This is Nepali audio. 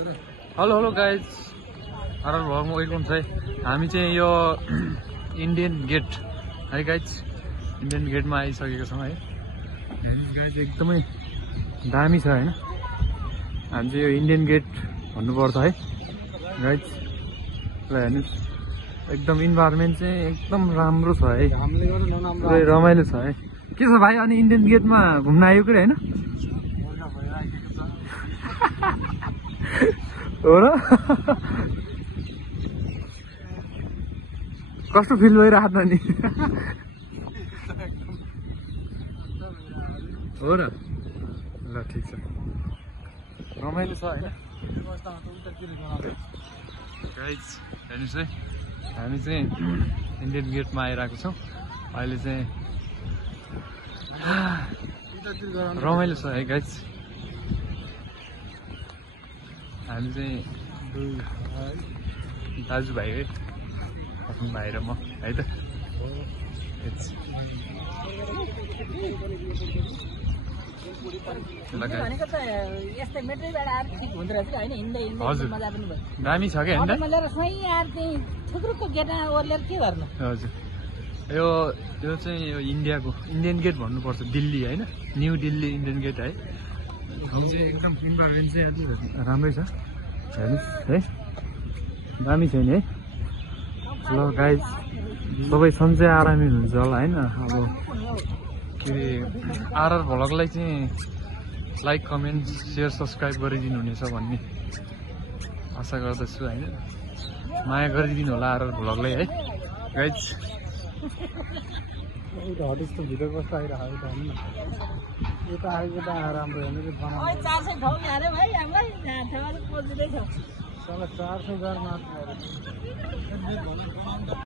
हेलो हेलो गाइज हरर भ्लगमा वेलकम छ है। हामी चाहिँ यो इन्डियन गेट है गाइज, इन्डियन गेटमा आइसकेको छौँ है। गाइज एकदमै दामी छ हैन। हामी चाहिँ यो इन्डियन गेट भन्नुपर्छ है गाइज। ल हेर्नुस् एकदम इन्भाइरोमेन्ट चाहिँ एकदम राम्रो छ है, रमाइलो छ है। के छ भाइ, अनि इन्डियन गेटमा घुम्न आयो कि हैन? हो र? कस्तो फिल भइरहेको नि? हो र? ल ठिक छ, रमाइलो छ हैन। गाइज हेर्नुहोस् है, हामी चाहिँ इन्डियन गेटमा आइरहेको छौँ। अहिले चाहिँ रमाइलो छ है गाइज। हामी चाहिँ दाजुभाइ है, आफ्नो भाइ र म है त। हजुर दामी छ क्या हजुर। यो चाहिँ यो इन्डियाको इन्डियन गेट भन्नुपर्छ, दिल्ली होइन, न्यू दिल्ली इन्डियन गेट है। एकदम इन्भाइरोमेन्ट चाहिँ अझै राम्रै छ हेर्नुहोस् है, दामी छ नि है। ल गाइज सबै सन्चै आरामै हुनुहुन्छ होला होइन। अब के अरे आरआर भ्लगलाई चाहिँ लाइक कमेन्ट सेयर सब्सक्राइब गरिदिनु हुनेछ भन्ने आशा गर्दछु होइन। माया गरिदिनु होला आरआर भ्लगलाई है गाइज। हटिस्तो भिडियो कस्तो आइरहेको छ नि, यो त आएको त राम्रो हेर्नु कि बनाउनु 400 ठाउँ अरे भाइ हामीलाई यहाँ ठाउँमा पोजिँदै छ। 400 गरेर मात्र